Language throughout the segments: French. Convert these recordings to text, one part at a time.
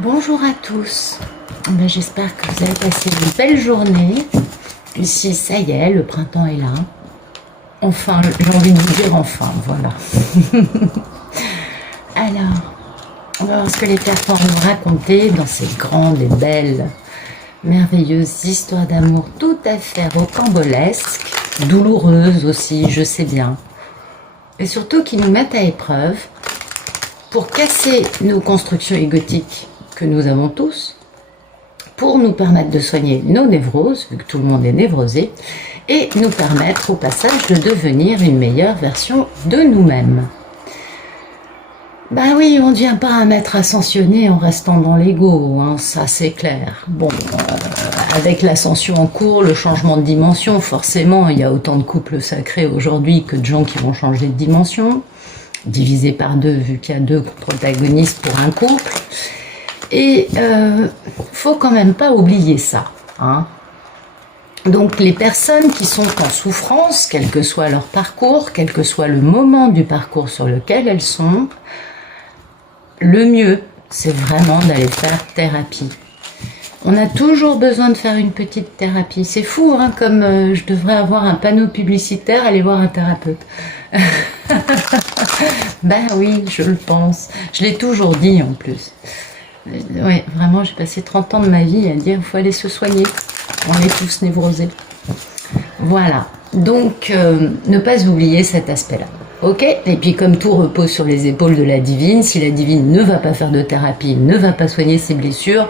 Bonjour à tous, j'espère que vous avez passé une belle journée. Ici, ça y est, le printemps est là. Enfin, j'ai envie de vous dire enfin, voilà. Alors, on va voir ce que les cartes vont nous raconter dans ces grandes et belles, merveilleuses histoires d'amour tout à fait rocambolesques, douloureuses aussi, je sais bien. Et surtout qui nous mettent à épreuve pour casser nos constructions égotiques que nous avons tous, pour nous permettre de soigner nos névroses, vu que tout le monde est névrosé, et nous permettre au passage de devenir une meilleure version de nous-mêmes. Ben oui, on ne devient pas un maître ascensionné en restant dans l'ego, hein, ça c'est clair. Bon, avec l'ascension en cours, le changement de dimension, forcément, il y a autant de couples sacrés aujourd'hui que de gens qui vont changer de dimension, divisé par deux, vu qu'il y a deux protagonistes pour un couple. Et faut quand même pas oublier ça, hein. Donc les personnes qui sont en souffrance, quel que soit leur parcours, quel que soit le moment du parcours sur lequel elles sont, le mieux, c'est vraiment d'aller faire thérapie. On a toujours besoin de faire une petite thérapie. C'est fou, hein, comme je devrais avoir un panneau publicitaire, aller voir un thérapeute. Ben oui, je le pense. Je l'ai toujours dit en plus. Oui, vraiment, j'ai passé 30 ans de ma vie à dire qu'il faut aller se soigner. On est tous névrosés. Voilà. Donc, ne pas oublier cet aspect-là. Ok? Et puis, comme tout repose sur les épaules de la divine, si la divine ne va pas faire de thérapie, ne va pas soigner ses blessures,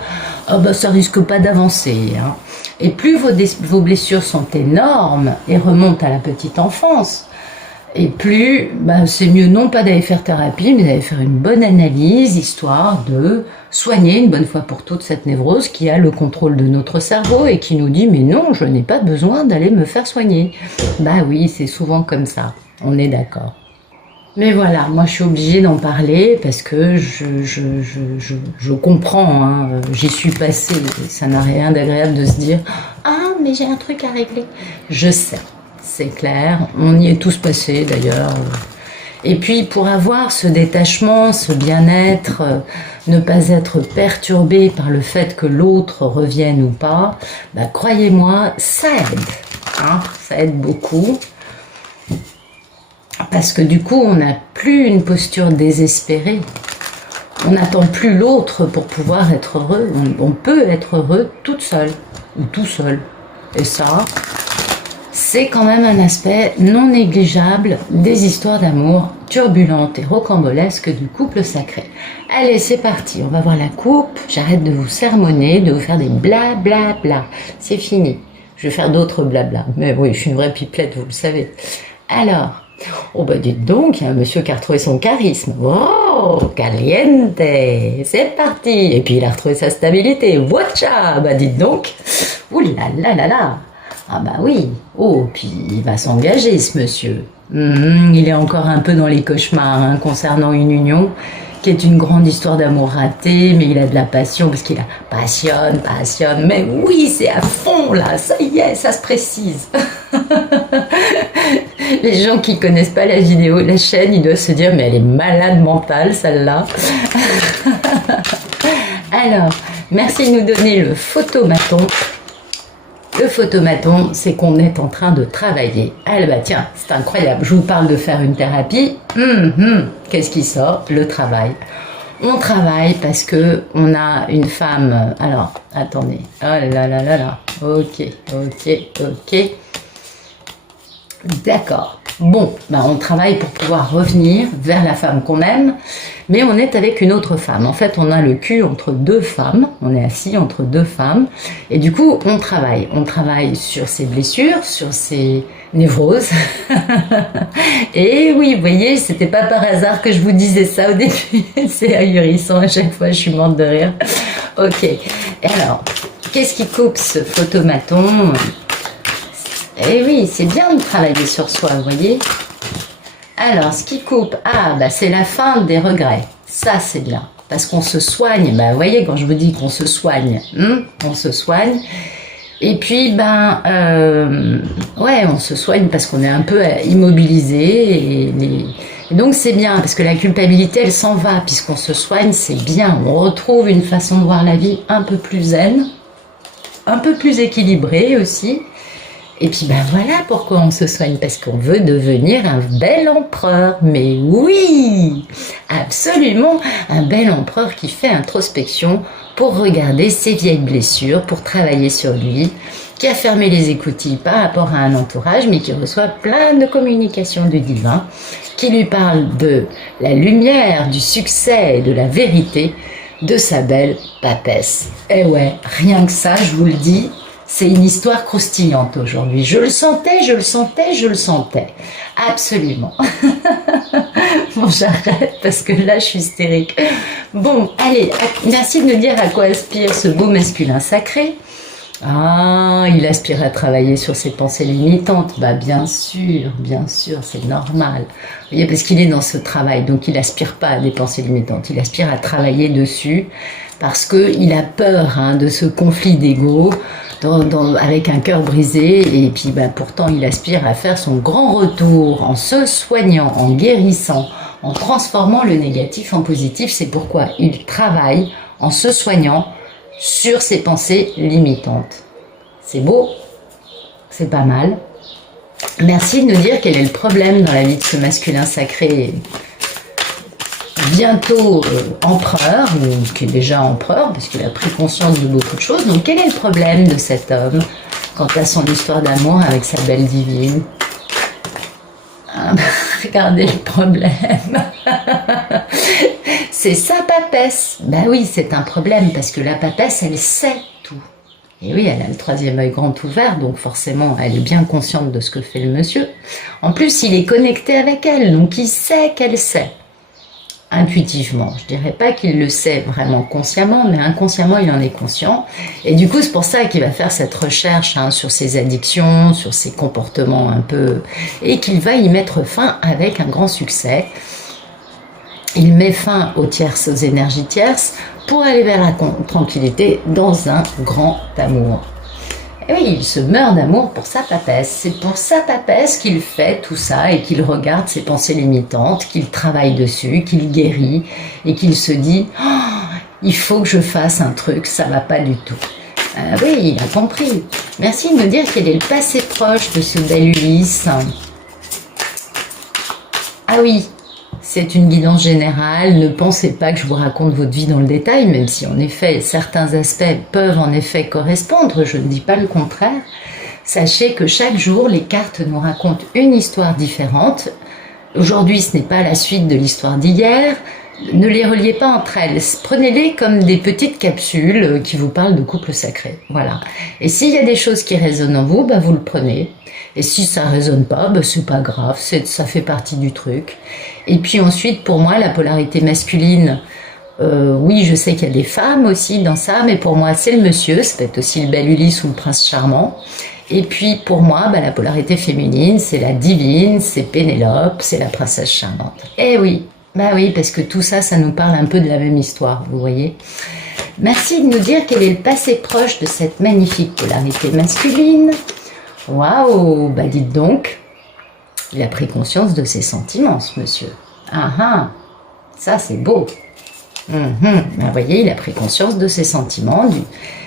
oh ben, ça risque pas d'avancer, hein. Et plus vos blessures sont énormes et remontent à la petite enfance, et plus, ben, c'est mieux non pas d'aller faire thérapie, mais d'aller faire une bonne analyse, histoire de soigner une bonne fois pour toutes cette névrose qui a le contrôle de notre cerveau et qui nous dit « mais non, je n'ai pas besoin d'aller me faire soigner ». Bah oui, c'est souvent comme ça, on est d'accord. Mais voilà, moi je suis obligée d'en parler parce que je comprends, hein, j'y suis passée, ça n'a rien d'agréable de se dire « ah, mais j'ai un truc à régler ». Je sais. C'est clair, on y est tous passés d'ailleurs. Et puis pour avoir ce détachement, ce bien-être, ne pas être perturbé par le fait que l'autre revienne ou pas, bah, croyez-moi, ça aide, hein, ça aide beaucoup. Parce que du coup, on n'a plus une posture désespérée. On n'attend plus l'autre pour pouvoir être heureux. On peut être heureux toute seule ou tout seul. Et ça, c'est quand même un aspect non négligeable des histoires d'amour turbulentes et rocambolesques du couple sacré. Allez, c'est parti, on va voir la coupe. J'arrête de vous sermonner, de vous faire des blablabla. C'est fini. Je vais faire d'autres blabla. Mais oui, je suis une vraie pipelette, vous le savez. Alors, oh bah dites donc, il y a un monsieur qui a retrouvé son charisme. Oh, caliente. C'est parti. Et puis il a retrouvé sa stabilité. Watcha. Bah dites donc. Ouh là là là là. Ah bah oui, oh, puis il va s'engager ce monsieur. Il est encore un peu dans les cauchemars, hein, concernant une union qui est une grande histoire d'amour ratée, mais il a de la passion parce qu'il a passionne, mais oui, c'est à fond là, ça y est, ça se précise. Les gens qui connaissent pas la vidéo, la chaîne, ils doivent se dire mais elle est malade mentale celle-là. Alors, merci de nous donner le photomaton. Le photomaton, c'est qu'on est en train de travailler. Ah bah tiens, c'est incroyable, je vous parle de faire une thérapie. Qu'est-ce qui sort? Le travail. On travaille parce que on a une femme... Alors, attendez. Oh là là là là. Ok. D'accord. Bon, bah on travaille pour pouvoir revenir vers la femme qu'on aime, mais on est avec une autre femme. En fait, on a le cul entre deux femmes, on est assis entre deux femmes, et du coup, on travaille. On travaille sur ses blessures, sur ses névroses. Et oui, vous voyez, c'était pas par hasard que je vous disais ça au début. C'est ahurissant, à chaque fois, je suis morte de rire. Ok. Et alors, qu'est-ce qui coupe ce photomaton ? Eh oui, c'est bien de travailler sur soi, vous voyez. Alors, ce qui coupe, ah, bah, c'est la fin des regrets. Ça, c'est bien. Parce qu'on se soigne. Bah, vous voyez, quand je vous dis qu'on se soigne, on se soigne. Et puis, ouais, on se soigne parce qu'on est un peu immobilisé. Et Et donc c'est bien, parce que la culpabilité, elle s'en va, puisqu'on se soigne, c'est bien. On retrouve une façon de voir la vie un peu plus zen, un peu plus équilibrée aussi. Et puis ben voilà pourquoi on se soigne, parce qu'on veut devenir un bel empereur. Mais oui, absolument, un bel empereur qui fait introspection pour regarder ses vieilles blessures, pour travailler sur lui, qui a fermé les écoutilles par rapport à un entourage, mais qui reçoit plein de communications du divin, qui lui parle de la lumière, du succès et de la vérité de sa belle papesse. Et ouais, rien que ça, je vous le dis, c'est une histoire croustillante aujourd'hui. Je le sentais, je le sentais, je le sentais. Absolument. Bon, j'arrête parce que là, je suis hystérique. Bon, allez, merci de me dire à quoi aspire ce beau masculin sacré. Ah, il aspire à travailler sur ses pensées limitantes. Bah, bien sûr, c'est normal. Vous voyez, parce qu'il est dans ce travail, donc il aspire pas à des pensées limitantes. Il aspire à travailler dessus parce qu'il a peur de ce conflit d'ego avec un cœur brisé. Et puis, bah, pourtant, il aspire à faire son grand retour en se soignant, en guérissant, en transformant le négatif en positif. C'est pourquoi il travaille en se soignant sur ses pensées limitantes. C'est beau, c'est pas mal. Merci de nous dire quel est le problème dans la vie de ce masculin sacré, bientôt empereur, ou qui est déjà empereur, parce qu'il a pris conscience de beaucoup de choses. Donc quel est le problème de cet homme quant à son histoire d'amour avec sa belle divine? Regardez le problème. C'est sa papesse. Ben oui, c'est un problème parce que la papesse, elle sait tout. Et oui, elle a le troisième œil grand ouvert, donc forcément, elle est bien consciente de ce que fait le monsieur. En plus, il est connecté avec elle, donc il sait qu'elle sait. Intuitivement. Je dirais pas qu'il le sait vraiment consciemment, mais inconsciemment, il en est conscient. Et du coup, c'est pour ça qu'il va faire cette recherche sur ses addictions, sur ses comportements un peu... et qu'il va y mettre fin avec un grand succès. Il met fin aux tierces, aux énergies tierces, pour aller vers la tranquillité dans un grand amour. Et oui, il se meurt d'amour pour sa papesse. C'est pour sa papesse qu'il fait tout ça et qu'il regarde ses pensées limitantes, qu'il travaille dessus, qu'il guérit et qu'il se dit oh, il faut que je fasse un truc, ça va pas du tout. Oui, il a compris. Merci de me dire quel est le passé proche de ce bel Ulysse. Ah oui, c'est une guidance générale, ne pensez pas que je vous raconte votre vie dans le détail, même si en effet certains aspects peuvent en effet correspondre, je ne dis pas le contraire. Sachez que chaque jour, les cartes nous racontent une histoire différente. Aujourd'hui, ce n'est pas la suite de l'histoire d'hier. Ne les reliez pas entre elles. Prenez-les comme des petites capsules qui vous parlent de couple sacré. Voilà. Et s'il y a des choses qui résonnent en vous, bah vous le prenez. Et si ça résonne pas, bah c'est pas grave, ça fait partie du truc. Et puis ensuite, pour moi, la polarité masculine, oui, je sais qu'il y a des femmes aussi dans ça, mais pour moi, c'est le monsieur, ça peut être aussi le bel Ulysse ou le prince charmant. Et puis, pour moi, bah, la polarité féminine, c'est la divine, c'est Pénélope, c'est la princesse charmante. Eh oui, bah oui, parce que tout ça, ça nous parle un peu de la même histoire, vous voyez. Merci de nous dire quel est le passé proche de cette magnifique polarité masculine. Waouh, bah dites donc, il a pris conscience de ses sentiments, ce monsieur. Ah ah, ça c'est beau. Vous voyez, il a pris conscience de ses sentiments,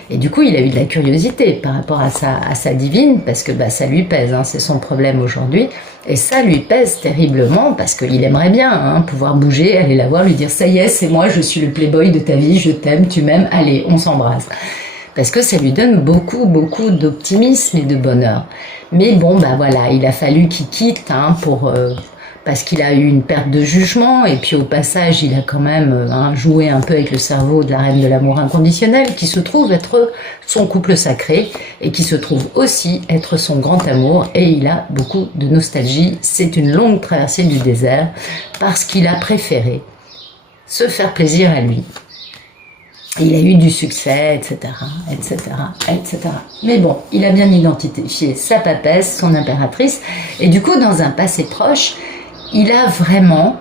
et du coup il a eu de la curiosité par rapport à sa divine, parce que bah, ça lui pèse, c'est son problème aujourd'hui, et ça lui pèse terriblement, parce qu'il aimerait bien pouvoir bouger, aller la voir, lui dire ça y est, c'est moi, je suis le playboy de ta vie, je t'aime, tu m'aimes, allez, on s'embrasse. Parce que ça lui donne beaucoup d'optimisme et de bonheur. Mais bon, bah voilà, il a fallu qu'il quitte parce qu'il a eu une perte de jugement, et puis au passage, il a quand même joué un peu avec le cerveau de la reine de l'amour inconditionnel, qui se trouve être son couple sacré, et qui se trouve aussi être son grand amour, et il a beaucoup de nostalgie. C'est une longue traversée du désert, parce qu'il a préféré se faire plaisir à lui. Il a eu du succès, etc., etc., etc. Mais bon, il a bien identifié sa papesse, son impératrice, et du coup, dans un passé proche, il a vraiment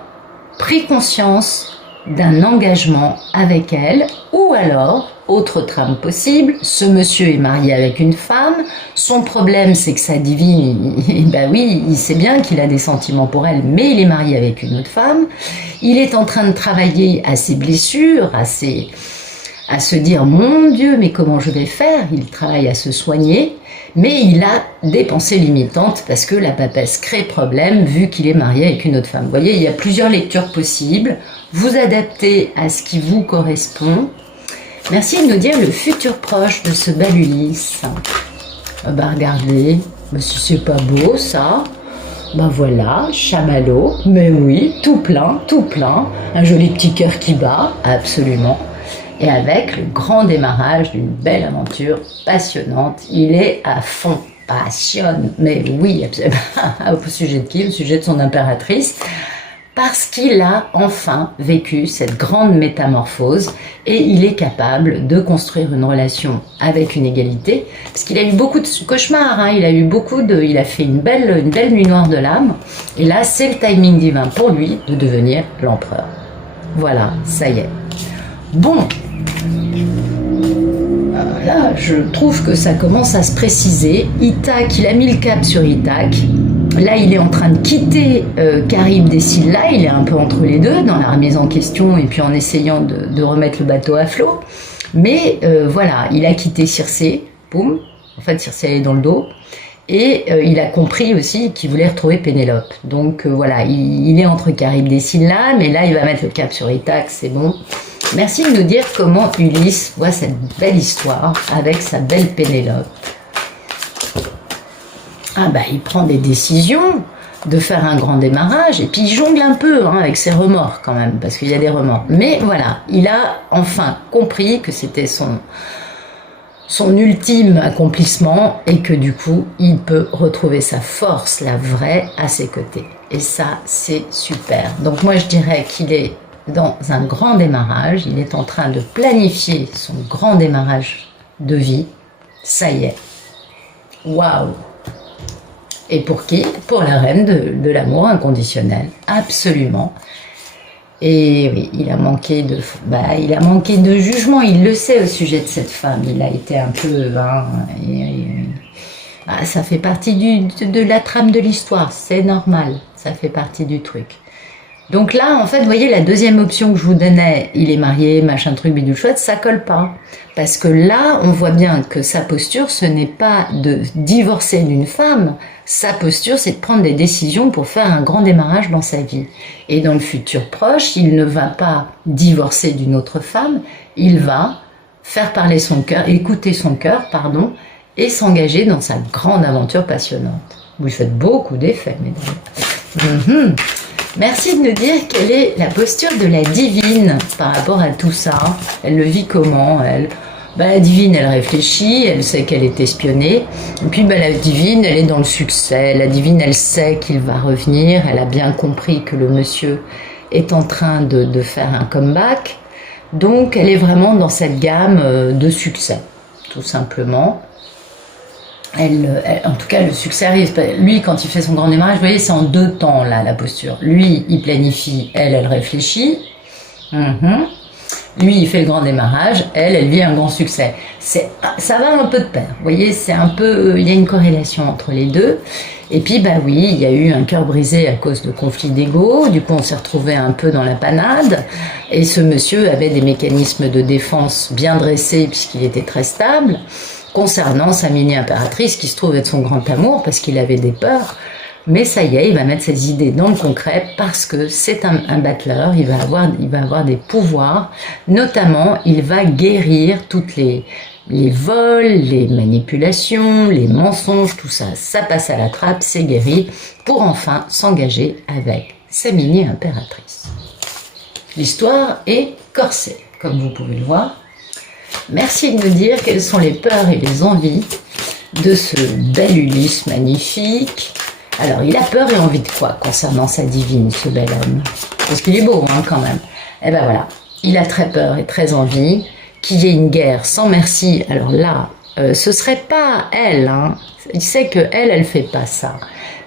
pris conscience d'un engagement avec elle, ou alors, autre trame possible, ce monsieur est marié avec une femme, son problème c'est que sa divine, ben oui, il sait bien qu'il a des sentiments pour elle, mais il est marié avec une autre femme, il est en train de travailler à ses blessures, à se dire, mon Dieu, mais comment je vais faire? Il travaille à se soigner, mais il a des pensées limitantes parce que la papesse crée problème vu qu'il est marié avec une autre femme. Vous voyez, il y a plusieurs lectures possibles. Vous adaptez à ce qui vous correspond. Merci de nous dire le futur proche de ce bel Ulysse. Bah regardez, si c'est pas beau ça. Ben voilà, chamallow, mais oui, tout plein, un joli petit cœur qui bat, absolument. Et avec le grand démarrage d'une belle aventure passionnante, il est à fond, passionne, mais oui, absolument. Au sujet de qui? Au sujet de son impératrice, parce qu'il a enfin vécu cette grande métamorphose et il est capable de construire une relation avec une égalité, parce qu'il a eu beaucoup de cauchemars, hein, il a fait une belle nuit noire de l'âme, et là c'est le timing divin pour lui de devenir l'empereur. Voilà, ça y est. Bon, là je trouve que ça commence à se préciser. Ithaque, il a mis le cap sur Ithaque. Là, il est en train de quitter Charybde et Scylla. Il est un peu entre les deux, dans la remise en question et puis en essayant de remettre le bateau à flot. Mais voilà, il a quitté Circé. Boum. En fait, Circé elle est dans le dos. Et il a compris aussi qu'il voulait retrouver Pénélope. Donc voilà, il est entre Charybde et Scylla, mais là, il va mettre le cap sur Ithaque, c'est bon. Merci de nous dire comment Ulysse voit cette belle histoire avec sa belle Pénélope. Ah bah, il prend des décisions de faire un grand démarrage, et puis il jongle un peu hein, avec ses remords quand même, parce qu'il y a des remords. Mais voilà, il a enfin compris que c'était son ultime accomplissement, et que du coup, il peut retrouver sa force, la vraie, à ses côtés. Et ça, c'est super. Donc moi, je dirais qu'il est dans un grand démarrage, il est en train de planifier son grand démarrage de vie. Ça y est. Waouh! Et pour qui? Pour la reine de l'amour inconditionnel, absolument. Et oui, il a manqué de jugement, il le sait au sujet de cette femme, il a été un peu... ça fait partie de la trame de l'histoire, c'est normal, ça fait partie du truc. Donc là, en fait, vous voyez, la deuxième option que je vous donnais, il est marié, machin truc, bidule chouette, ça colle pas. Parce que là, on voit bien que sa posture, ce n'est pas de divorcer d'une femme, sa posture, c'est de prendre des décisions pour faire un grand démarrage dans sa vie. Et dans le futur proche, il ne va pas divorcer d'une autre femme, il va faire parler son cœur, écouter son cœur, pardon, et s'engager dans sa grande aventure passionnante. Vous faites beaucoup d'effets, mesdames. Merci de nous dire quelle est la posture de la divine par rapport à tout ça. Elle le vit comment, elle? La divine, elle réfléchit, elle sait qu'elle est espionnée. Et puis la divine, elle est dans le succès. La divine, elle sait qu'il va revenir. Elle a bien compris que le monsieur est en train de faire un comeback. Donc, elle est vraiment dans cette gamme de succès, tout simplement. En tout cas, le succès arrive. Lui, quand il fait son grand démarrage, vous voyez, c'est en deux temps, là, la posture. Lui, il planifie, elle réfléchit. Lui, il fait le grand démarrage, elle vit un grand succès. Ça va un peu de pair. Vous voyez, c'est un peu... Il y a une corrélation entre les deux. Et puis, oui, il y a eu un cœur brisé à cause de conflits d'ego. Du coup, on s'est retrouvé un peu dans la panade. Et ce monsieur avait des mécanismes de défense bien dressés puisqu'il était très stable, concernant sa mini-impératrice qui se trouve être son grand amour parce qu'il avait des peurs. Mais ça y est, il va mettre ses idées dans le concret parce que c'est un battleur, il va avoir des pouvoirs. Notamment, il va guérir toutes les vols, les manipulations, les mensonges, tout ça. Ça passe à la trappe, c'est guéri pour enfin s'engager avec sa mini-impératrice. L'histoire est corsée, comme vous pouvez le voir. Merci de nous dire quelles sont les peurs et les envies de ce bel Ulysse magnifique. Alors, il a peur et envie de quoi concernant sa divine, ce bel homme? Parce qu'il est beau, hein, quand même. Et ben voilà, il a très peur et très envie qu'il y ait une guerre sans merci. Alors là, ce serait pas elle, hein. Il sait que elle fait pas ça.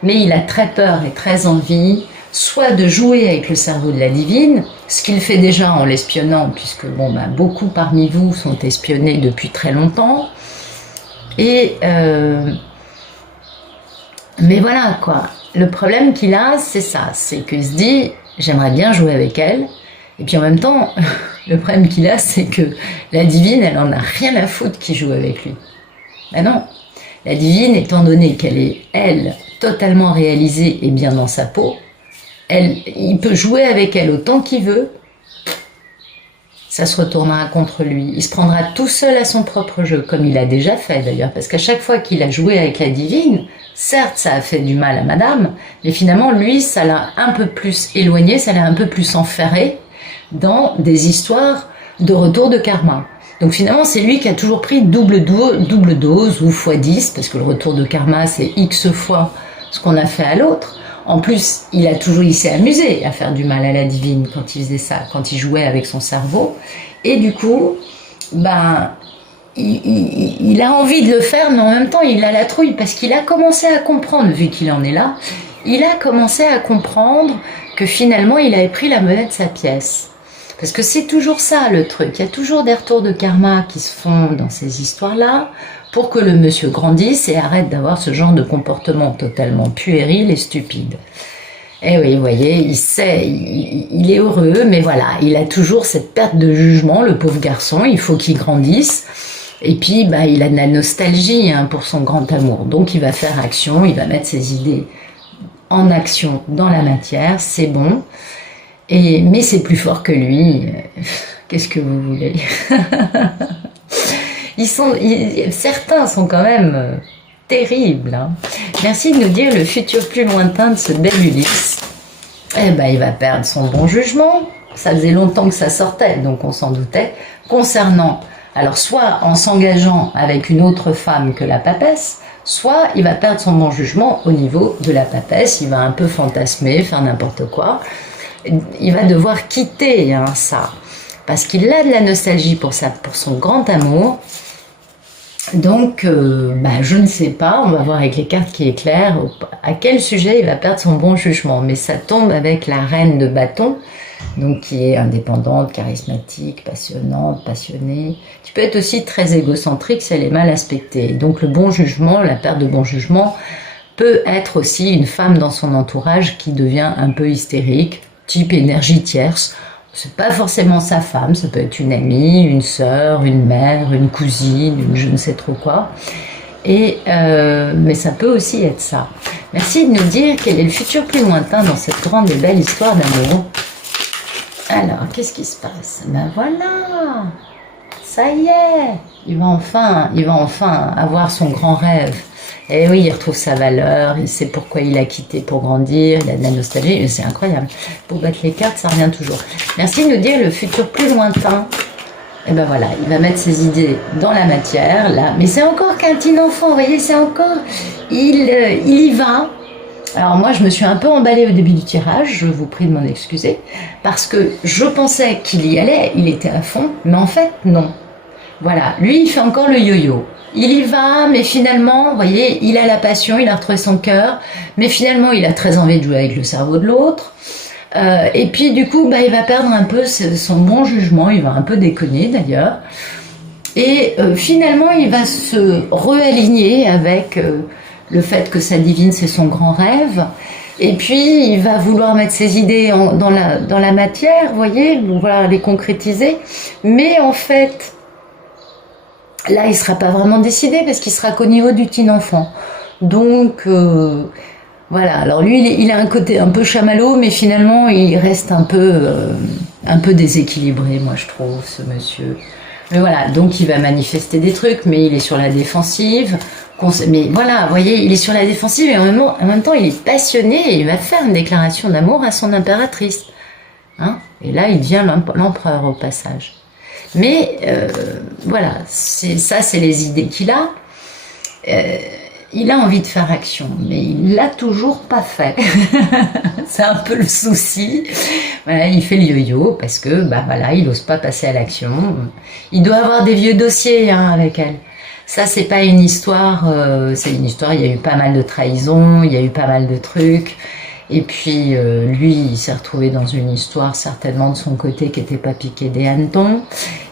Mais il a très peur et très envie soit de jouer avec le cerveau de la divine, ce qu'il fait déjà en l'espionnant, puisque bon, bah, beaucoup parmi vous sont espionnés depuis très longtemps. Et mais voilà quoi, le problème qu'il a, c'est ça, c'est qu'il se dit, j'aimerais bien jouer avec elle, et puis en même temps, le problème qu'il a, c'est que la divine, elle en a rien à foutre qui joue avec lui. Ben non, la divine, étant donné qu'elle est, elle, totalement réalisée et bien dans sa peau, il peut jouer avec elle autant qu'il veut, ça se retournera contre lui. Il se prendra tout seul à son propre jeu, comme il a déjà fait d'ailleurs, parce qu'à chaque fois qu'il a joué avec la divine, certes ça a fait du mal à madame, mais finalement lui, ça l'a un peu plus éloigné, ça l'a un peu plus enferré dans des histoires de retour de karma. Donc finalement c'est lui qui a toujours pris double dose ou x10, parce que le retour de karma c'est X fois ce qu'on a fait à l'autre. En plus, il s'est amusé à faire du mal à la divine quand il faisait ça, quand il jouait avec son cerveau. Et du coup, ben, il a envie de le faire, mais en même temps, il a la trouille parce qu'il a commencé à comprendre, vu qu'il en est là, il a commencé à comprendre que finalement, il avait pris la monnaie de sa pièce. Parce que c'est toujours ça le truc, il y a toujours des retours de karma qui se font dans ces histoires-là, pour que le monsieur grandisse et arrête d'avoir ce genre de comportement totalement puéril et stupide. Et oui, vous voyez, il sait, il est heureux, mais voilà, il a toujours cette perte de jugement, le pauvre garçon, il faut qu'il grandisse. Et puis, bah, il a de la nostalgie pour son grand amour, donc il va faire action, il va mettre ses idées en action dans la matière, c'est bon. Mais c'est plus fort que lui, qu'est-ce que vous voulez? Certains sont quand même terribles. Hein. Merci de nous dire le futur plus lointain de ce bel Ulysse. Eh ben, il va perdre son bon jugement. Ça faisait longtemps que ça sortait, donc on s'en doutait. Concernant, alors soit en s'engageant avec une autre femme que la papesse, soit il va perdre son bon jugement au niveau de la papesse. Il va un peu fantasmer, faire n'importe quoi. Il va devoir quitter ça, parce qu'il a de la nostalgie pour son grand amour. Donc, je ne sais pas, on va voir avec les cartes qui éclairent à quel sujet il va perdre son bon jugement. Mais ça tombe avec la reine de bâton, donc qui est indépendante, charismatique, passionnante, passionnée. Tu peux être aussi très égocentrique si elle est mal aspectée. Donc le bon jugement, la perte de bon jugement, peut être aussi une femme dans son entourage qui devient un peu hystérique, type énergie tierce. C'est pas forcément sa femme, ça peut être une amie, une sœur, une mère, une cousine, une je ne sais trop quoi. Mais ça peut aussi être ça. Merci de nous dire quel est le futur plus lointain dans cette grande et belle histoire d'amour. Alors, qu'est-ce qui se passe? Ben voilà, ça y est, il va enfin avoir son grand rêve. Et oui, il retrouve sa valeur, il sait pourquoi il a quitté pour grandir, il a de la nostalgie, c'est incroyable. Pour battre les cartes, ça revient toujours. Merci de nous dire le futur plus lointain. Et ben voilà, il va mettre ses idées dans la matière, là. Mais c'est encore qu'un petit enfant, vous voyez, c'est encore... Il y va. Alors moi, je me suis un peu emballée au début du tirage, je vous prie de m'en excuser, parce que je pensais qu'il y allait, il était à fond, mais en fait, non. Voilà, lui, il fait encore le yo-yo. Il y va, mais finalement, vous voyez, il a la passion, il a retrouvé son cœur, mais finalement, il a très envie de jouer avec le cerveau de l'autre. Et puis, du coup, il va perdre un peu son bon jugement, il va un peu déconner d'ailleurs. Et finalement, il va se réaligner avec le fait que sa divine, c'est son grand rêve. Et puis, il va vouloir mettre ses idées dans la matière, vous voyez, vouloir les concrétiser. Mais en fait... là, il ne sera pas vraiment décidé parce qu'il sera qu'au niveau du petit enfant. Donc, voilà. Alors lui, il a un côté un peu chamallow, mais finalement, il reste un peu déséquilibré, moi, je trouve, ce monsieur. Mais voilà, donc il va manifester des trucs, mais il est sur la défensive. Mais voilà, vous voyez, il est sur la défensive et en même temps, il est passionné et il va faire une déclaration d'amour à son impératrice. Hein, et là, il devient l'empereur au passage. Mais voilà, c'est les idées qu'il a. Il a envie de faire action, mais il l'a toujours pas fait. C'est un peu le souci. Voilà, il fait le yo-yo parce que voilà, il n'ose pas passer à l'action. Il doit avoir des vieux dossiers avec elle. Ça, c'est pas une histoire. C'est une histoire. Il y a eu pas mal de trahisons, il y a eu pas mal de trucs. Et puis lui, il s'est retrouvé dans une histoire certainement de son côté qui n'était pas piqué des hannetons.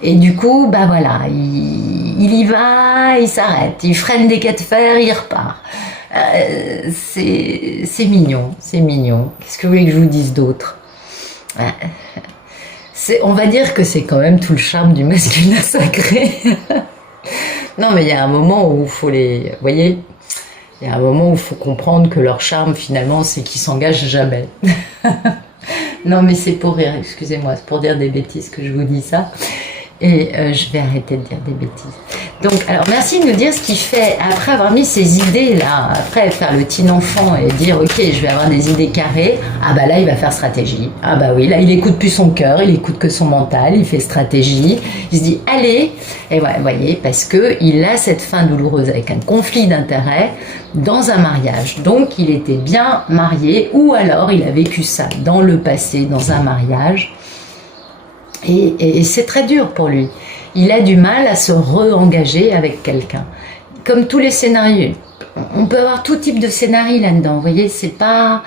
Et du coup, bah voilà, il y va, il s'arrête, il freine des quais de fer, il repart. C'est mignon, c'est mignon. Qu'est-ce que vous voulez que je vous dise d'autre? On va dire que c'est quand même tout le charme du masculin sacré. Non, mais il y a un moment où il faut les... Vous voyez, il y a un moment où il faut comprendre que leur charme, finalement, c'est qu'ils s'engagent jamais. Non, mais c'est pour rire, excusez-moi, c'est pour dire des bêtises que je vous dis ça. Et je vais arrêter de dire des bêtises. Donc, alors, merci de nous dire ce qu'il fait après avoir mis ces idées-là, après faire le petit enfant et dire, ok, je vais avoir des idées carrées. Ah bah là, il va faire stratégie. Ah bah oui, là, il écoute plus son cœur, il écoute que son mental, il fait stratégie. Il se dit, allez, et voilà, vous voyez, parce que il a cette fin douloureuse avec un conflit d'intérêts dans un mariage. Donc, il était bien marié, ou alors il a vécu ça dans le passé, dans un mariage. Et c'est très dur pour lui. Il a du mal à se re-engager avec quelqu'un. Comme tous les scénarios. On peut avoir tout type de scénario là-dedans. Vous voyez, c'est pas...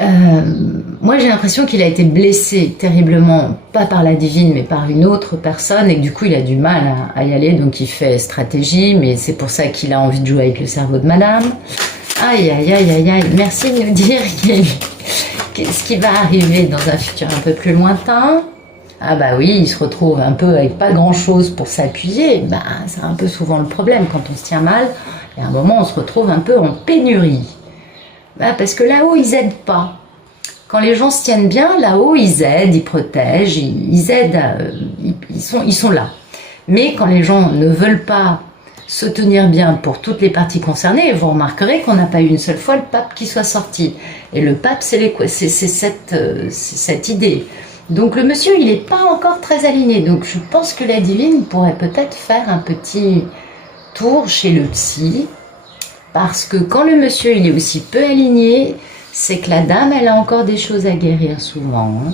moi, j'ai l'impression qu'il a été blessé terriblement, pas par la divine, mais par une autre personne, et que du coup, il a du mal à y aller. Donc, il fait stratégie, mais c'est pour ça qu'il a envie de jouer avec le cerveau de madame. Aïe, aïe, aïe, aïe, aïe. Merci de nous dire ce qui va arriver dans un futur un peu plus lointain. Ah bah oui, il se retrouve un peu avec pas grand-chose pour s'appuyer. Bah, c'est un peu souvent le problème quand on se tient mal. Il y a un moment, on se retrouve un peu en pénurie. Bah, parce que là-haut, ils aident pas. Quand les gens se tiennent bien, là-haut, ils aident, ils protègent, ils aident, ils sont là. Mais quand les gens ne veulent pas se tenir bien pour toutes les parties concernées, vous remarquerez qu'on n'a pas eu une seule fois le pape qui soit sorti. Et le pape, c'est cette idée. Donc le monsieur, il n'est pas encore très aligné. Donc je pense que la divine pourrait peut-être faire un petit tour chez le psy. Parce que quand le monsieur, il est aussi peu aligné, c'est que la dame, elle a encore des choses à guérir souvent. Hein.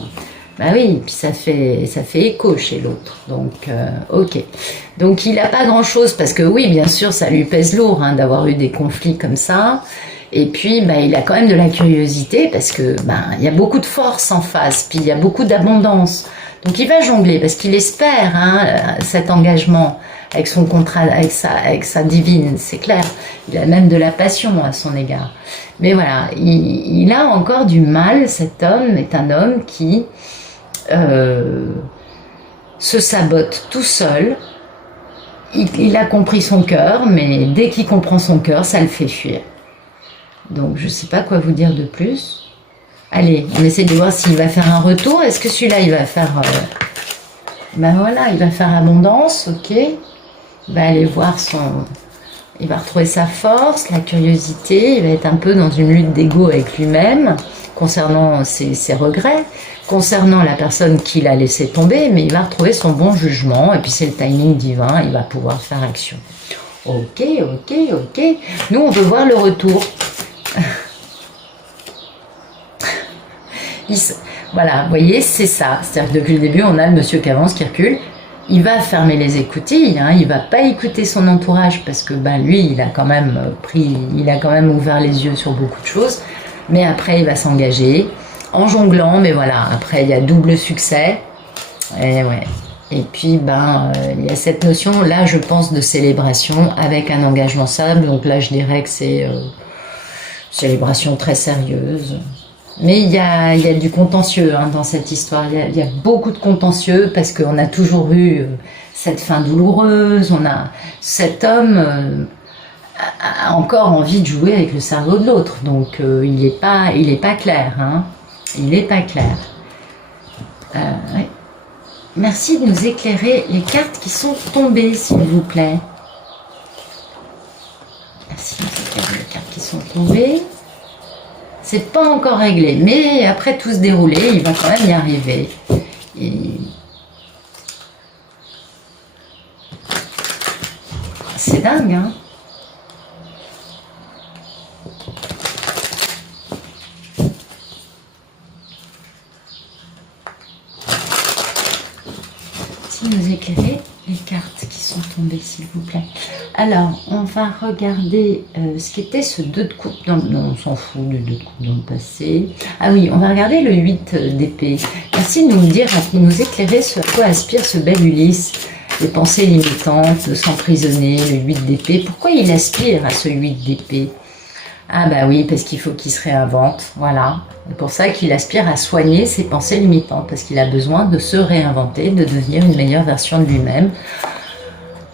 Bah oui, puis ça fait écho chez l'autre. Donc, ok. Donc il n'a pas grand-chose, parce que oui, bien sûr, ça lui pèse lourd hein, d'avoir eu des conflits comme ça. Et puis, bah, il a quand même de la curiosité, parce que bah, il y a beaucoup de force en face, puis il y a beaucoup d'abondance. Donc il va jongler, parce qu'il espère hein, cet engagement avec son contrat, avec sa divine, c'est clair. Il a même de la passion à son égard. Mais voilà, il a encore du mal, cet homme est un homme qui se sabote tout seul. Il a compris son cœur, mais dès qu'il comprend son cœur, ça le fait fuir. Donc je ne sais pas quoi vous dire de plus. Allez, on essaie de voir s'il va faire un retour. Est-ce que celui-là, il va faire... ben voilà, il va faire abondance, ok. Il va aller voir son... Il va retrouver sa force, la curiosité. Il va être un peu dans une lutte d'ego avec lui-même, concernant ses regrets, concernant la personne qu'il a laissé tomber, mais il va retrouver son bon jugement, et puis c'est le timing divin, il va pouvoir faire action. Ok, ok, ok. Nous, on veut voir le retour. Voilà, vous voyez, c'est ça. C'est-à-dire que depuis le début, on a le monsieur qui avance, qui recule. Il va fermer les écoutilles, hein, il va pas écouter son entourage parce que ben lui, il a quand même ouvert les yeux sur beaucoup de choses. Mais après, il va s'engager en jonglant. Mais voilà, après, il y a double succès. Et ouais. Et puis, ben, il y a cette notion là, je pense, de célébration avec un engagement stable. Donc là, je dirais que c'est célébration très sérieuse. Mais il y a du contentieux hein, dans cette histoire. Il y a beaucoup de contentieux parce qu'on a toujours eu cette fin douloureuse. On a cet homme a encore envie de jouer avec le cerveau de l'autre. Donc il n'est pas clair. Hein. Il n'est pas clair. Ouais. Merci de nous éclairer les cartes qui sont tombées, s'il vous plaît. Merci de nous éclairer les cartes qui sont tombées. C'est pas encore réglé, mais après tout se dérouler, il va quand même y arriver. Et... c'est dingue, hein? Merci de nous éclairer les cartes qui sont tombées, s'il vous plaît. Alors, on va regarder ce qu'était ce 2 de coupe. Non, on s'en fout du 2 de coupe dans le passé. Ah oui, on va regarder le 8 d'épée. Merci de nous dire, de nous éclairer ce à quoi aspire ce bel Ulysse. Les pensées limitantes, de s'emprisonner, le 8 d'épée. Pourquoi il aspire à ce 8 d'épée? Ah bah oui, parce qu'il faut qu'il se réinvente, voilà. C'est pour ça qu'il aspire à soigner ses pensées limitantes, parce qu'il a besoin de se réinventer, de devenir une meilleure version de lui-même,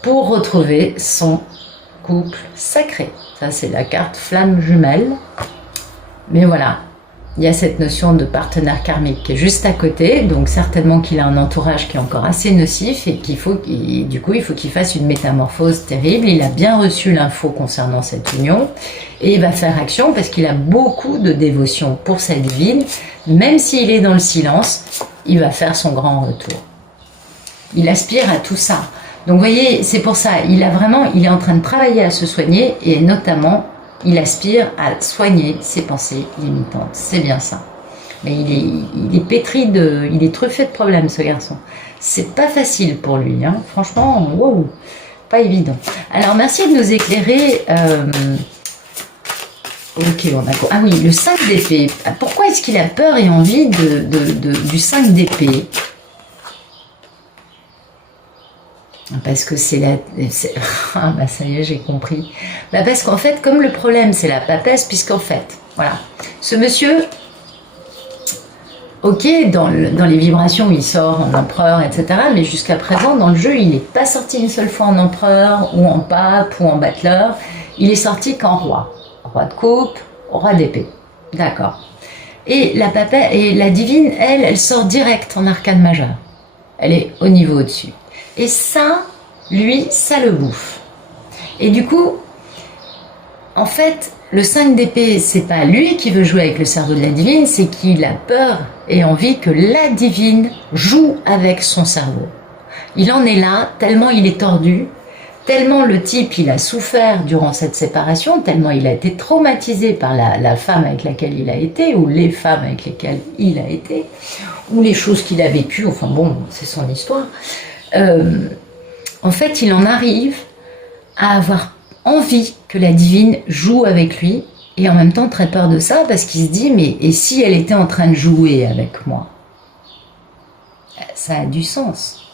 pour retrouver son couple sacré. Ça, c'est la carte flamme jumelle. Mais voilà, il y a cette notion de partenaire karmique qui est juste à côté, donc certainement qu'il a un entourage qui est encore assez nocif et du coup, il faut qu'il fasse une métamorphose terrible. Il a bien reçu l'info concernant cette union et il va faire action parce qu'il a beaucoup de dévotion pour sa divine. Même s'il est dans le silence, il va faire son grand retour. Il aspire à tout ça. Donc vous voyez, c'est pour ça, il est en train de travailler à se soigner et notamment il aspire à soigner ses pensées limitantes. C'est bien ça. Mais il est pétri il est truffé de problèmes, ce garçon. C'est pas facile pour lui, hein. Franchement, wow, pas évident. Alors, merci de nous éclairer. Ok, on a... Ah oui, le 5 d'épée. Pourquoi est-ce qu'il a peur et envie du 5 d'épée? Parce que c'est la... Ah bah ça y est, j'ai compris. Bah parce qu'en fait, comme le problème, c'est la papesse, puisqu'en fait, voilà, ce monsieur, ok, dans les vibrations, il sort en empereur, etc. Mais jusqu'à présent, dans le jeu, il n'est pas sorti une seule fois en empereur, ou en pape, ou en battleur. Il est sorti qu'en roi. Roi de coupe, roi d'épée. D'accord. Et la divine, elle sort direct en arcane majeur. Elle est au niveau au-dessus. Et ça, lui, ça le bouffe. Et du coup, en fait, le 5 d'épée, c'est pas lui qui veut jouer avec le cerveau de la divine, c'est qu'il a peur et envie que la divine joue avec son cerveau. Il en est là, tellement il est tordu, tellement le type, il a souffert durant cette séparation, tellement il a été traumatisé par la femme avec laquelle il a été, ou les femmes avec lesquelles il a été, ou les choses qu'il a vécues, enfin bon, c'est son histoire. En fait, il en arrive à avoir envie que la divine joue avec lui et en même temps très peur de ça parce qu'il se dit mais et si elle était en train de jouer avec moi? Ça a du sens.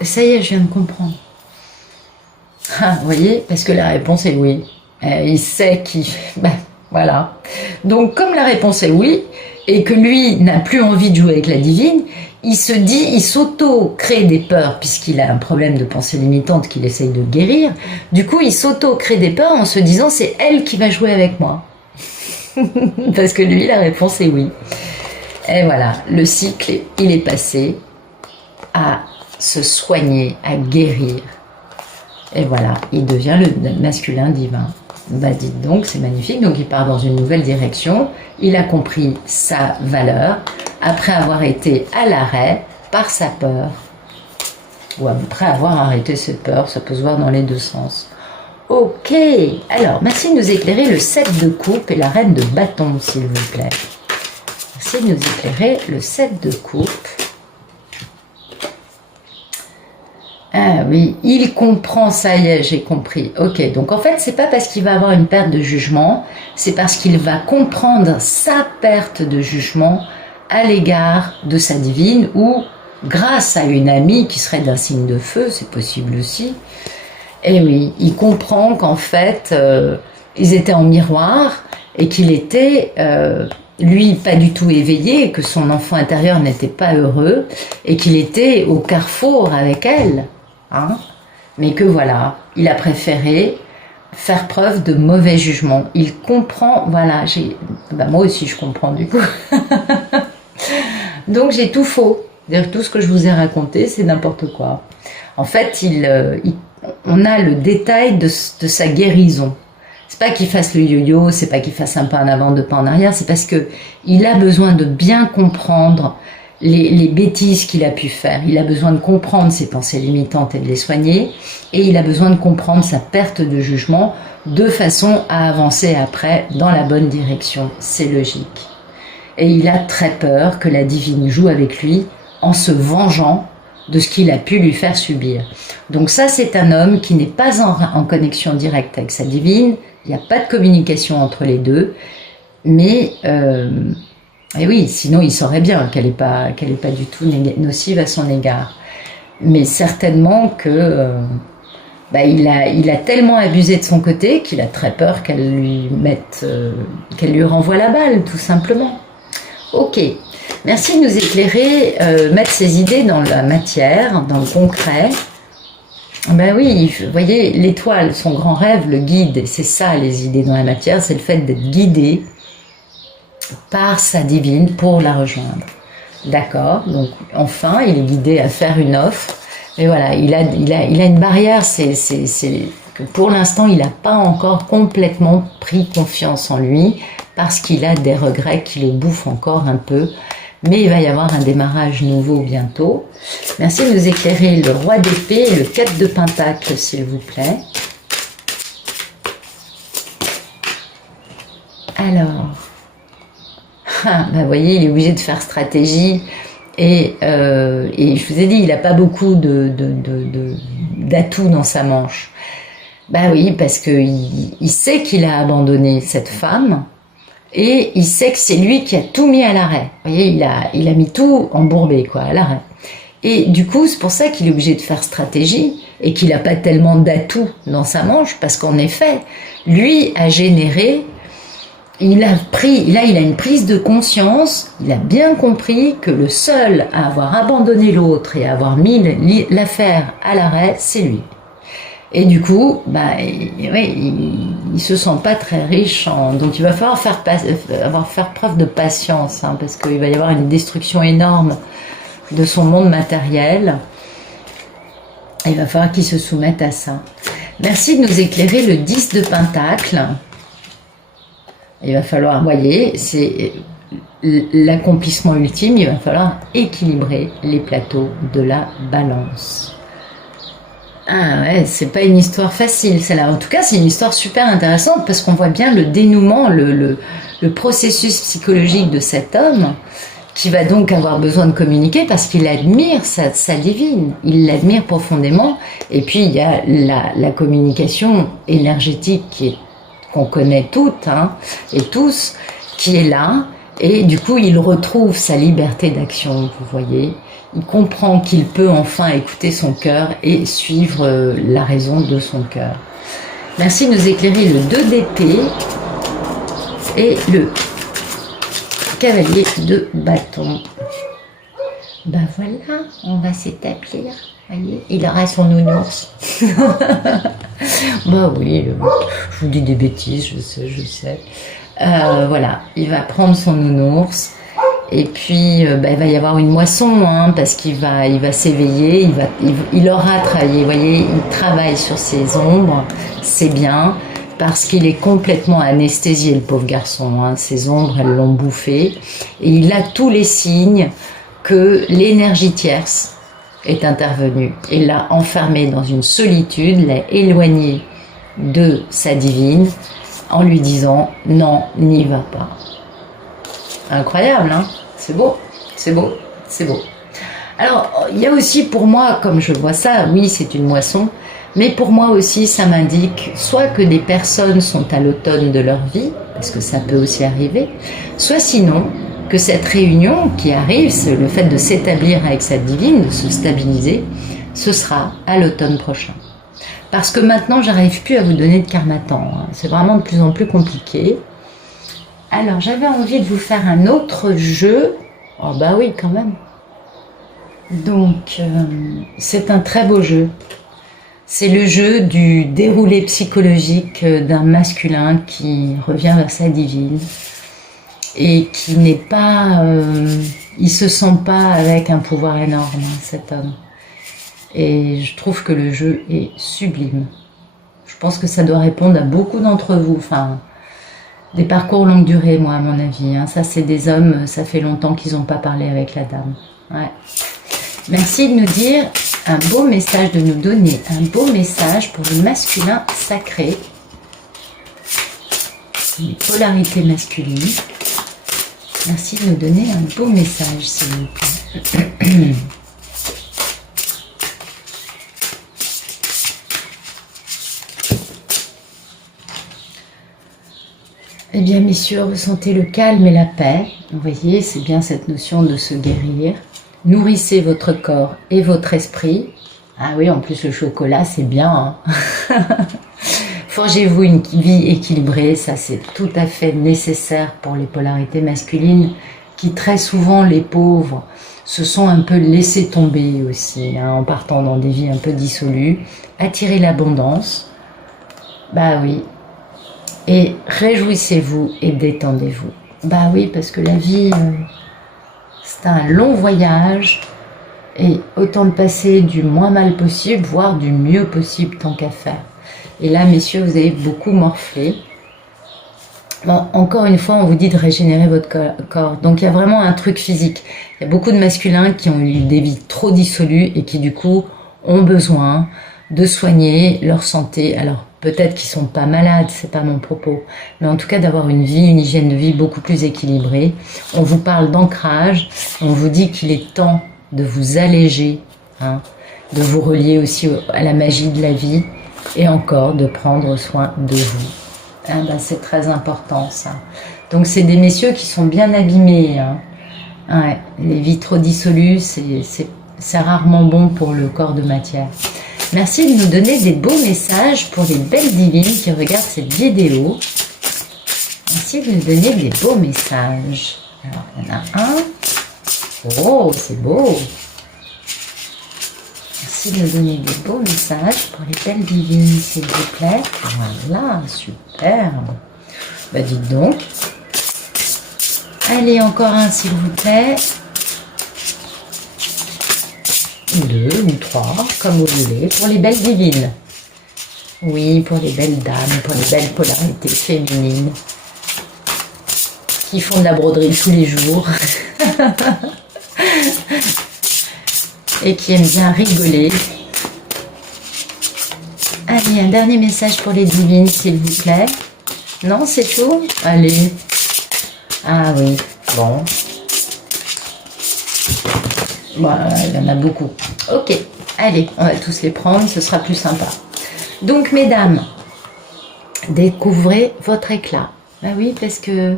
Et ça y est, je viens de comprendre. Ah, vous voyez, parce que la réponse est oui. Il sait qu'il... Ben, voilà. Donc comme la réponse est oui et que lui n'a plus envie de jouer avec la divine, il se dit, il s'auto-crée des peurs puisqu'il a un problème de pensée limitante qu'il essaye de guérir. Du coup, il s'auto-crée des peurs en se disant c'est elle qui va jouer avec moi. Parce que lui, la réponse est oui. Et voilà, le cycle, il est passé à se soigner, à guérir. Et voilà, il devient le masculin divin. Bah dites donc, c'est magnifique. Donc il part dans une nouvelle direction. Il a compris sa valeur après avoir été à l'arrêt par sa peur. Ou après avoir arrêté ses peurs, ça peut se voir dans les deux sens. Ok, alors merci de nous éclairer le 7 de coupe et la reine de bâton, s'il vous plaît. Merci de nous éclairer le 7 de coupe. Ah oui, il comprend, ça y est, j'ai compris. Ok, donc en fait, c'est pas parce qu'il va avoir une perte de jugement, c'est parce qu'il va comprendre sa perte de jugement à l'égard de sa divine ou grâce à une amie qui serait d'un signe de feu, c'est possible aussi. Et oui, il comprend qu'en fait, ils étaient en miroir et qu'il était... lui, pas du tout éveillé, que son enfant intérieur n'était pas heureux et qu'il était au carrefour avec elle. Hein, mais que voilà, il a préféré faire preuve de mauvais jugement. Il comprend, voilà, moi aussi je comprends du coup. Donc j'ai tout faux. C'est-à-dire tout ce que je vous ai raconté, c'est n'importe quoi. En fait, on a le détail de sa guérison. C'est pas qu'il fasse le yo-yo, c'est pas qu'il fasse un pas en avant, deux pas en arrière, c'est parce que il a besoin de bien comprendre les bêtises qu'il a pu faire. Il a besoin de comprendre ses pensées limitantes et de les soigner. Et il a besoin de comprendre sa perte de jugement de façon à avancer après dans la bonne direction. C'est logique. Et il a très peur que la divine joue avec lui en se vengeant de ce qu'il a pu lui faire subir. Donc ça, c'est un homme qui n'est pas en connexion directe avec sa divine, il n'y a pas de communication entre les deux, mais, et oui, sinon il saurait bien qu'elle n'est pas du tout nocive à son égard. Mais certainement que il a tellement abusé de son côté qu'il a très peur qu'elle lui renvoie la balle, tout simplement. Ok, merci de nous éclairer, mettre ces idées dans la matière, dans le concret. Ben oui, vous voyez, l'étoile, son grand rêve, le guide, et c'est ça les idées dans la matière, c'est le fait d'être guidé par sa divine pour la rejoindre. D'accord, donc enfin, il est guidé à faire une offre, mais voilà, il a une barrière, c'est que pour l'instant, il n'a pas encore complètement pris confiance en lui, parce qu'il a des regrets qui le bouffent encore un peu, mais il va y avoir un démarrage nouveau bientôt. Merci de nous éclairer le roi d'épée et le 4 de pentacle, s'il vous plaît. Alors, vous voyez, il est obligé de faire stratégie, et je vous ai dit, il n'a pas beaucoup d'atouts dans sa manche. Ben oui, parce qu'il sait qu'il a abandonné cette femme, et il sait que c'est lui qui a tout mis à l'arrêt. Vous voyez, il a mis tout embourbé, quoi, à l'arrêt. Et du coup, c'est pour ça qu'il est obligé de faire stratégie et qu'il n'a pas tellement d'atouts dans sa manche, parce qu'en effet, lui a généré, il a une prise de conscience, il a bien compris que le seul à avoir abandonné l'autre et à avoir mis l'affaire à l'arrêt, c'est lui. Et du coup, il se sent pas très riche, donc il va falloir faire preuve de patience, hein, parce qu'il va y avoir une destruction énorme de son monde matériel. Et il va falloir qu'il se soumette à ça. Merci de nous éclairer le 10 de pentacle. Il va falloir, vous voyez, c'est l'accomplissement ultime, il va falloir équilibrer les plateaux de la balance. Ah ouais, c'est pas une histoire facile celle-là. En tout cas, c'est une histoire super intéressante parce qu'on voit bien le dénouement, le processus psychologique de cet homme qui va donc avoir besoin de communiquer parce qu'il admire sa divine, il l'admire profondément. Et puis il y a la communication énergétique qu'on connaît toutes, hein, et tous, qui est là. Et du coup, il retrouve sa liberté d'action, vous voyez. Il comprend qu'il peut enfin écouter son cœur et suivre la raison de son cœur. Merci de nous éclairer le 2 d'épée et le cavalier de bâton. Ben voilà, on va s'établir. Voyez, il aura son nounours. Bah oui, je vous dis des bêtises, je sais. Voilà, il va prendre son nounours. Et puis, il va y avoir une moisson, hein, parce qu'il va s'éveiller, il aura travaillé, vous voyez, il travaille sur ses ombres, c'est bien, parce qu'il est complètement anesthésié, le pauvre garçon, hein, ses ombres, elles l'ont bouffé, et il a tous les signes que l'énergie tierce est intervenue, et l'a enfermé dans une solitude, l'a éloigné de sa divine, en lui disant « non, n'y va pas ». Incroyable, hein? C'est beau, c'est beau, c'est beau. Alors, il y a aussi pour moi, comme je vois ça, oui, c'est une moisson, mais pour moi aussi, ça m'indique soit que des personnes sont à l'automne de leur vie, parce que ça peut aussi arriver, soit sinon, que cette réunion qui arrive, c'est le fait de s'établir avec sa divine, de se stabiliser, ce sera à l'automne prochain. Parce que maintenant, j'arrive plus à vous donner de karmatan, hein. C'est vraiment de plus en plus compliqué. Alors, j'avais envie de vous faire un autre jeu. Oh bah oui, quand même. Donc, c'est un très beau jeu. C'est le jeu du déroulé psychologique d'un masculin qui revient vers sa divine et qui n'est pas... il se sent pas avec un pouvoir énorme, hein, cet homme. Et je trouve que le jeu est sublime. Je pense que ça doit répondre à beaucoup d'entre vous. Enfin... Des parcours longue durée, moi, à mon avis. Hein. Ça, c'est des hommes, ça fait longtemps qu'ils n'ont pas parlé avec la dame. Ouais. Merci de nous dire un beau message, de nous donner un beau message pour le masculin sacré. Les polarités masculines. Merci de nous donner un beau message, s'il vous plaît. Eh bien, messieurs, ressentez le calme et la paix. Vous voyez, c'est bien cette notion de se guérir. Nourrissez votre corps et votre esprit. Ah oui, en plus, le chocolat, c'est bien. Hein. Forgez-vous une vie équilibrée. Ça, c'est tout à fait nécessaire pour les polarités masculines qui, très souvent, les pauvres, se sont un peu laissés tomber aussi, hein, en partant dans des vies un peu dissolues. Attirez l'abondance. Bah oui. Et réjouissez-vous et détendez-vous. Bah oui, parce que la vie, c'est un long voyage et autant de passer du moins mal possible, voire du mieux possible tant qu'à faire. Et là, messieurs, vous avez beaucoup morflé. Bon, encore une fois, on vous dit de régénérer votre corps. Donc, il y a vraiment un truc physique. Il y a beaucoup de masculins qui ont eu des vies trop dissolues et qui, du coup, ont besoin de soigner leur santé. Alors, peut-être qu'ils sont pas malades, c'est pas mon propos, mais en tout cas d'avoir une vie, une hygiène de vie beaucoup plus équilibrée. On vous parle d'ancrage, on vous dit qu'il est temps de vous alléger, hein, de vous relier aussi à la magie de la vie et encore de prendre soin de vous. Hein, ben c'est très important ça. Donc c'est des messieurs qui sont bien abîmés. Hein. Ouais, les vies trop dissolues, c'est rarement bon pour le corps de matière. Merci de nous donner des beaux messages pour les belles divines qui regardent cette vidéo. Merci de nous donner des beaux messages. Alors, il y en a un. Oh, c'est beau. Merci de nous donner des beaux messages pour les belles divines, s'il vous plaît. Voilà, super. Bah, dites donc. Allez, encore un, s'il vous plaît. 2 ou 3, comme vous voulez, pour les belles divines. Oui, pour les belles dames, pour les belles polarités féminines qui font de la broderie tous les jours et qui aiment bien rigoler. Allez, un dernier message pour les divines, s'il vous plaît. Non, c'est tout? Allez. Ah oui, bon. Voilà, il y en a beaucoup. Ok, allez, on va tous les prendre, ce sera plus sympa. Donc, mesdames, découvrez votre éclat. Ben oui, parce que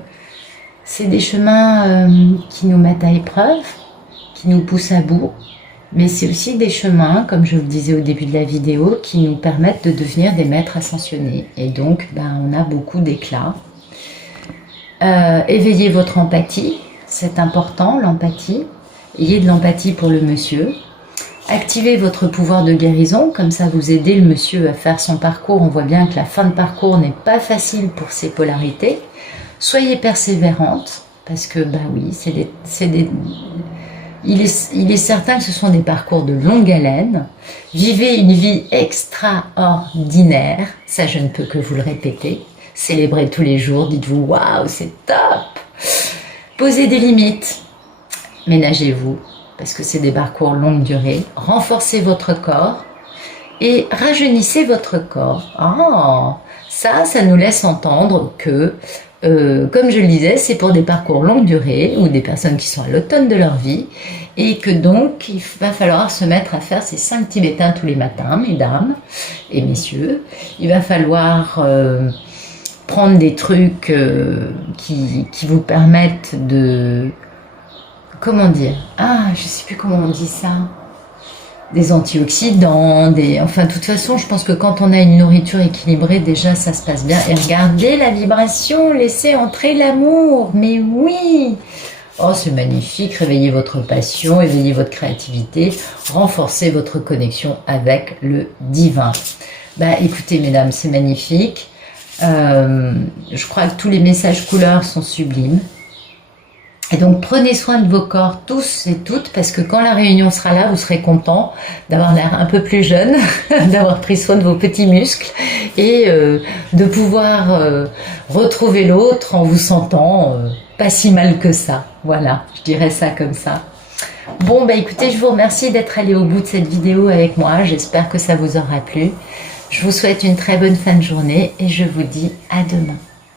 c'est des chemins qui nous mettent à épreuve, qui nous poussent à bout, mais c'est aussi des chemins, comme je vous le disais au début de la vidéo, qui nous permettent de devenir des maîtres ascensionnés. Et donc, ben, on a beaucoup d'éclat. Éveillez votre empathie, c'est important, l'empathie. Ayez de l'empathie pour le monsieur. Activez votre pouvoir de guérison, comme ça vous aidez le monsieur à faire son parcours. On voit bien que la fin de parcours n'est pas facile pour ces polarités. Soyez persévérante, parce que, bah oui, il est certain que ce sont des parcours de longue haleine. Vivez une vie extraordinaire, ça je ne peux que vous le répéter. Célébrez tous les jours, dites-vous « Waouh, c'est top !» Posez des limites. Ménagez-vous, parce que c'est des parcours longue durée. Renforcez votre corps et rajeunissez votre corps. Ah, ça nous laisse entendre que, comme je le disais, c'est pour des parcours longue durée ou des personnes qui sont à l'automne de leur vie et que donc il va falloir se mettre à faire ces 5 tibétains tous les matins, mesdames et messieurs. Il va falloir prendre des trucs qui vous permettent de... Comment dire? Ah, je sais plus comment on dit ça. Des antioxydants, enfin, de toute façon, je pense que quand on a une nourriture équilibrée, déjà, ça se passe bien. Et regardez la vibration, laissez entrer l'amour. Mais oui! Oh, c'est magnifique. Réveillez votre passion, éveillez votre créativité, renforcez votre connexion avec le divin. Bah, écoutez, mesdames, c'est magnifique. Je crois que tous les messages couleurs sont sublimes. Et donc, prenez soin de vos corps, tous et toutes, parce que quand la réunion sera là, vous serez contents d'avoir l'air un peu plus jeune, d'avoir pris soin de vos petits muscles et de pouvoir retrouver l'autre en vous sentant pas si mal que ça. Voilà, je dirais ça comme ça. Bon, bah écoutez, je vous remercie d'être allé au bout de cette vidéo avec moi. J'espère que ça vous aura plu. Je vous souhaite une très bonne fin de journée et je vous dis à demain.